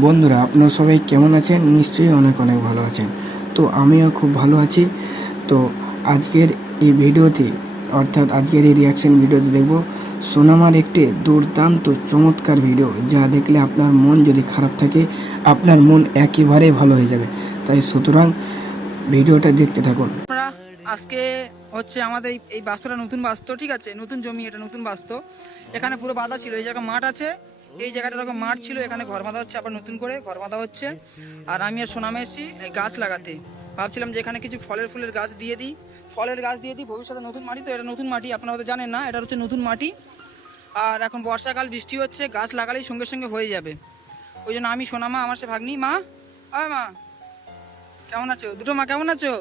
বন্ধুরা, আপনারা সবাই কেমন আছেন? নিশ্চয়ই অনেক অনেক ভালো আছেন। তো আমিও খুব ভালো আছি। তো আজকের এই ভিডিওতে, অর্থাৎ আজকের এই রিয়াকশন ভিডিওতে দেখব, সোনামার একটি দুর্দান্ত চমৎকার ভিডিও যা দেখলে আপনার মন যদি খারাপ থাকে, আপনার মন একেবারে ভালো হয়ে যাবে। তাই সুতরাং ভিডিওটা দেখতে থাকুন। আজকে হচ্ছে আমাদের এই- বাস্তুটা নতুন বাস্তু ঠিক আছে? নতুন জমি, এটা নতুন বাস্তু এখানে পুরো বাঁধা ছিল, এই জায়গায় মাঠ আছে। এই জায়গাটা এরকম মাঠ ছিল, এখানে ঘর বাঁধা হচ্ছে, আবার নতুন করে ঘর বাঁধা হচ্ছে। আর আমি আর সোনামে এই গাছ লাগাতে। ভাবছিলাম যে এখানে কিছু ফলের ফুলের গাছ দিয়ে দিই। ফলের গাছ দিয়ে দিই, ভবিষ্যতে নতুন মাটি, তো এটা নতুন মাটি, আপনারা হয়তো জানেন না, এটা হচ্ছে নতুন মাটি। আর এখন বর্ষাকাল, বৃষ্টি হচ্ছে, গাছ লাগালেই সঙ্গে সঙ্গে হয়ে যাবে। ওই জন্য আমি, সোনামা, আমার সে ভাগ্নি, মা, আয় মা, কেমন আছো? দুটো মা, কেমন আছো?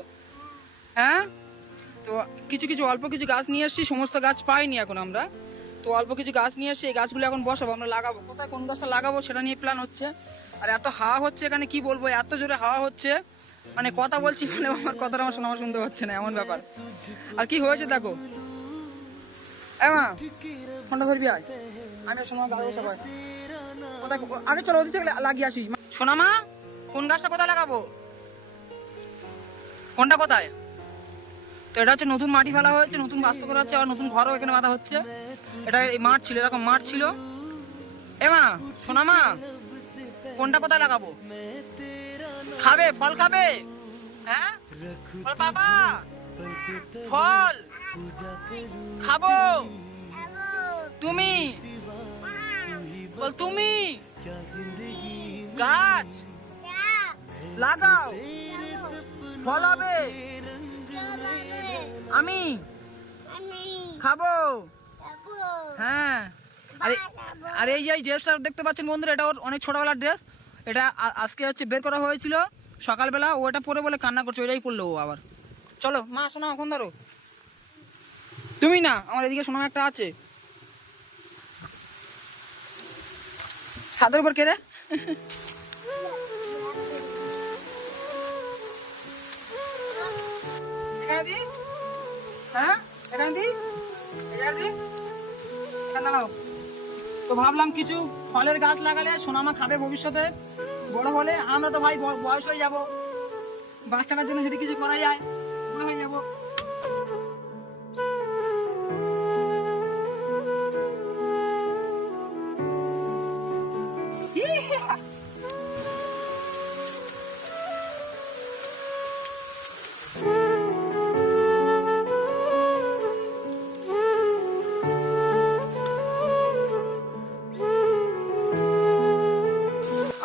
হ্যাঁ? তো কিছু কিছু, অল্প কিছু গাছ নিয়ে এসেছি, সমস্ত গাছ পাইনি এখন আমরা। তো অল্প কিছু গাছ নিয়ে এসে এই গাছগুলো এখন বসাবো, আমরা লাগাবো। কোথায় কোন গাছটা লাগাবো সেটা নিয়ে প্ল্যান হচ্ছে। আর এত হাওয়া হচ্ছে এখানে, কি বলব, এত জোরে হাওয়া হচ্ছে। মানে কথা বলছি মানে আমার কথাটা আমার শোনা শুনতে হচ্ছে না, এমন ব্যাপার। আর কি হয়েছে দেখো? মা আমি চলো ওদিক থেকে লাগিয়ে আসি। সোনা মা কোন গাছটা কোথায় লাগাবো? কোনটা কোথায়? তো এটা হচ্ছে নতুন মাটি ফেলা হয়েছে নতুন বাস্তু করা হচ্ছে আর নতুন ঘরও এখানে বাঁধা হচ্ছে। এটা এই মাঠ ছিল এরকম মাঠ ছিল। এ মা সোনা মা কোনটা কোথায় লাগাবো? খাবে ফল খাবে? হ্যাঁ? বাবা ফল? খাব? তুমি? বল তুমি? গাছ। লাগাও। ফল হবে। আমি খাব। হ্যাঁ। আরে আরে এই যে ড্রেসটা দেখতে পাচ্ছেন বন্ধুরা এটা ওর অনেক ছোটবেলার ড্রেস এটা আজকে হচ্ছে বের করা হয়েছিল সকালবেলা ও এটা পরে বলে কান্না করছে ওইটাই পড়ল ও আবার। চলো মা শোনো এখন ধরো। তুমি না আমার এদিকে শোনো একটা আছে। সাদের উপর কে রে? তো ভাবলাম কিছু ফলের গাছ লাগালে সোনামা খাবে ভবিষ্যতে। বড় হলে আমরা তো ভাই বয়স হয়ে যাব। বাচ্চাটার জন্য যদি কিছু করা যায়।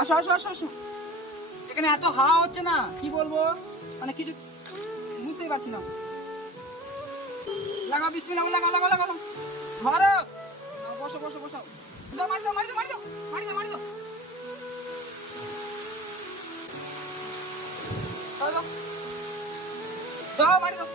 আসো আসো আসো আসো। এখানে এত হাওয়া হচ্ছে না, কি বলব? মানে কিছু বুঝতেই পারছি না। লাগাও বিস্মি লাগাও লাগাও লাগাও ধরো। বসো বসো বসো। মারি দাও মারি দাও মারি দাও মারি দাও। দাও। মারি দাও।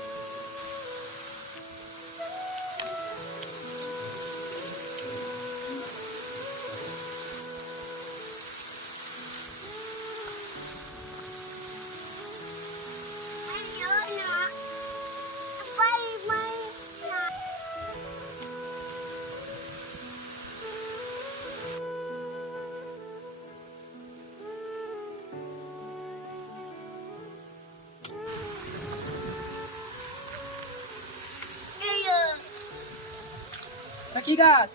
তা কি গাছ?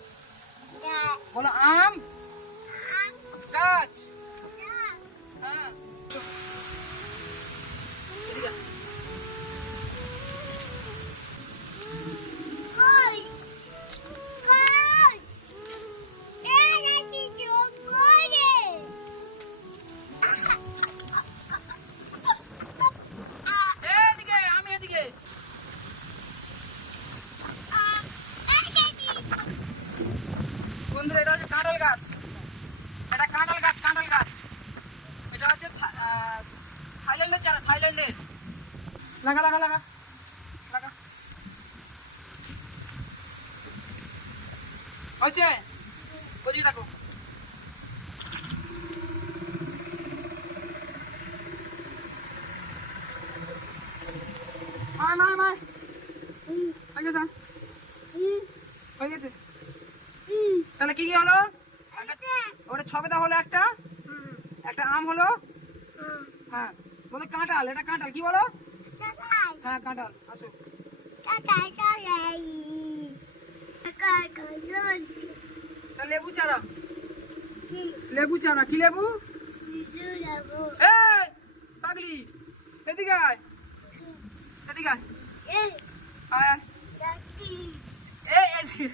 বলো আম? গাছ। হ্যাঁ। লাগা লাগা লাগা। লাগা। হচ্ছে বুঝি থাকো। মায় মায় মায় হয়ে গেছে? হয়ে গেছে? তাহলে কি কি হলো? ওটা ছবেদা হলো একটা। একটা আম হলো। হ্যাঁ। বলে কাঁটাল এটা কাঁটাল কি বলো? হ্যাঁ কাঁঠাল আসো লেবু চারা লেবু চারা কি লেবু পাগলি এদিকে আয় এদিকে আয় আয়। এই এদিকে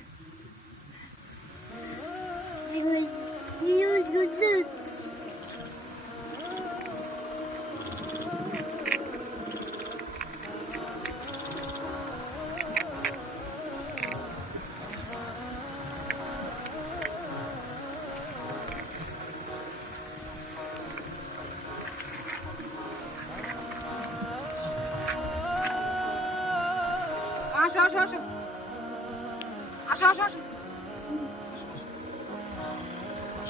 আসো আসো। আসো আসো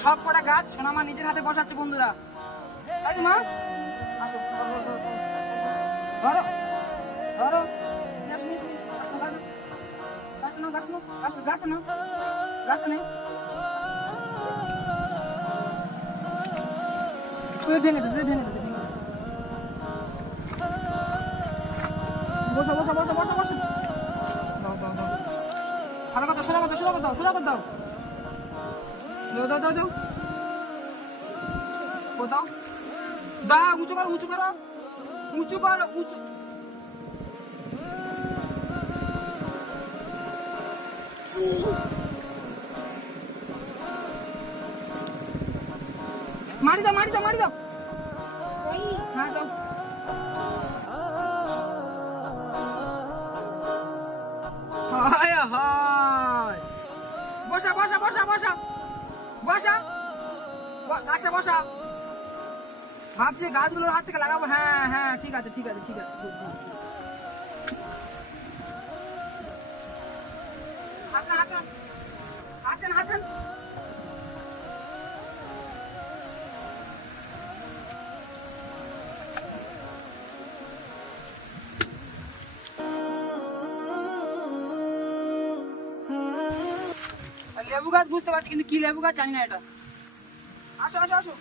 সব কটা গাছ সোনামা নিজের হাতে বসাচ্ছে বন্ধুরা। তাই তো মা? আসো ধরো ধরো। ভেঙে দে, ভেঙে দে, সোজা কথা সোজা কথা সোজা কথা দাও দাও দাও দাও দাও ও দাও দাও উঁচু করো উঁচু করো উঁচু করো উঁচু মারি দাও মারি দাও মারি দাও হ্যাঁ দাও হায় হায় বসা বসা বসা বসা। বসা। গাছটা বসা। ভাবছি গাছগুলোর হাত থেকে লাগাবো। হ্যাঁ হ্যাঁ ঠিক আছে ঠিক আছে ঠিক আছে। লেবু গাছ বুঝতে পারছি, কিন্তু কি লেবু গাছ জানি না এটা। আসো আসো আসো।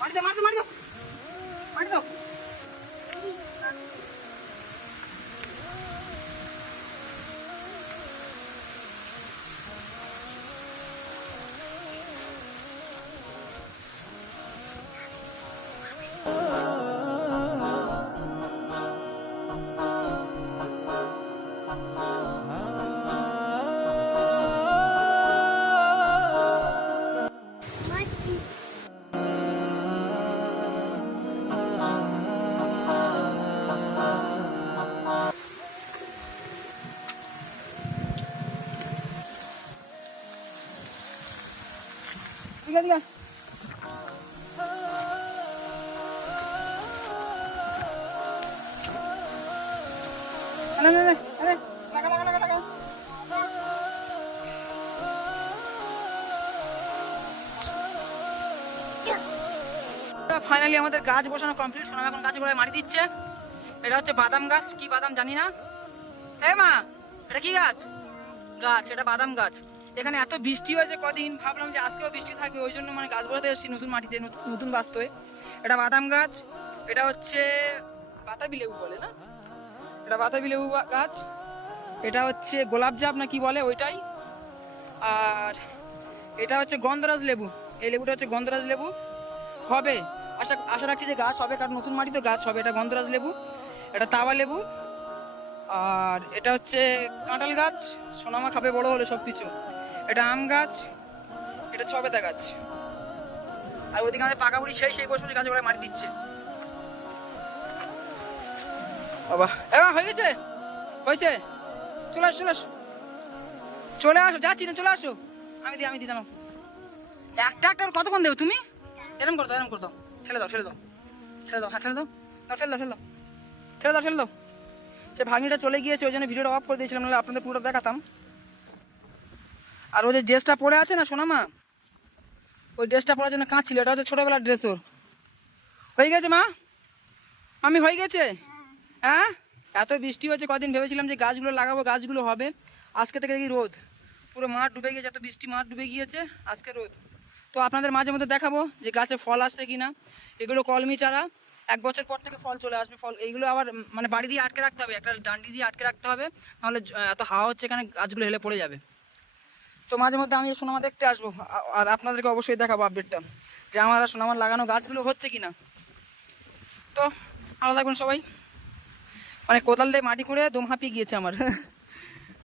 মারি দাও মারি লাগা। ফাইনালি আমাদের গাছ বসানো কমপ্লিট সোনাম এখন গাছে গোড়ায় মাটি দিচ্ছে। এটা হচ্ছে বাদাম গাছ। কি বাদাম জানি না। এ মা, এটা কি গাছ? গাছ, এটা বাদাম গাছ। এখানে এত বৃষ্টি হয়েছে কদিন, ভাবলাম যে আজকেও বৃষ্টি থাকবে, ওই জন্য মানে গাছ বসাতে এসেছি নতুন মাটিতে, নতুন- নতুন বাস্তবে এটা বাদাম গাছ, এটা হচ্ছে বাতাবি লেবু বলে না? এটা বাতাবি লেবু গাছ, এটা হচ্ছে গোলাপ জাপ না কি বলে ওইটাই। আর এটা হচ্ছে গন্ধরাজ লেবু, এই লেবুটা হচ্ছে গন্ধরাজ লেবু। হবে, আশা আশা রাখছি যে গাছ হবে, কারণ নতুন মাটিতে গাছ হবে, এটা গন্ধরাজ লেবু, এটা তাওয়া লেবু। আর এটা হচ্ছে কাঁঠাল গাছ, সোনামা খাবে বড় হলে সব কিছু এটা আম গাছ, এটা ছবেদা গাছ। আর ওইদিকে আমাদের পাকা সেই সেই বসে গাছে গোড়ায় মাটি দিচ্ছে। বাবা এবার হয়ে গেছে? হয়েছে? চলে আসো চলে আসো। চলে আসো, যাচ্ছি না, চলে আসো। আমি দিই আমি দিই জানো একটা একটা, কতক্ষণ দেবে তুমি? এরকম করো দাও এরকম করে দাও। ঠেলে দাও ঠেলে দাও। ঠেলে দাও হ্যাঁ ঠেলে দাও। দাও, ঠেলে দাও ঠেলে দাও। ঠেলে দাও ঠেলে দাও। সে ভাগ্নিটা চলে গিয়েছে, ওই জন্য ভিডিওটা অফ করে দিয়েছিলাম, নাহলে আপনাদের পুরোটা দেখাতাম। আর ওই যে ড্রেসটা পরে আছে না, সোনামা? ওই ড্রেসটা পরার জন্য কাঁদছিল, এটা হচ্ছে ছোটোবেলার ড্রেস ওর। হয়ে গেছে, মা? আমি হয়ে গেছে? হ্যাঁ? এত বৃষ্টি হয়েছে, কদিন ভেবেছিলাম যে গাছগুলো লাগাবো, গাছগুলো হবে। আজকে থেকে দেখি রোদ। পুরো মাঠ ডুবে গিয়েছে, এত বৃষ্টি মাঠ ডুবে গিয়েছে, আজকে রোদ। তো আপনাদের মাঝে মধ্যে দেখাবো যে গাছে ফল আসছে কিনা। এগুলো কলমি চারা, এক বছর পর থেকে ফল চলে আসবে। ফল, এইগুলো আবার মানে বাড়ি দিয়ে আটকে রাখতে হবে, একটা ডান্ডি দিয়ে আটকে রাখতে হবে। নাহলে এত হাওয়া হচ্ছে এখানে, গাছগুলো হেলে পড়ে যাবে। তো মাঝে মধ্যে আমি সোনামা দেখতে আসব। আর আপনাদেরকে অবশ্যই দেখাবো আপডেটটা যে আমার আর সোনামার লাগানো গাছগুলো হচ্ছে কি না তো, ভালো থাকবেন সবাই। মানে কোদাল দিয়ে মাটি করে দম হাঁপিয়ে গিয়েছে আমার।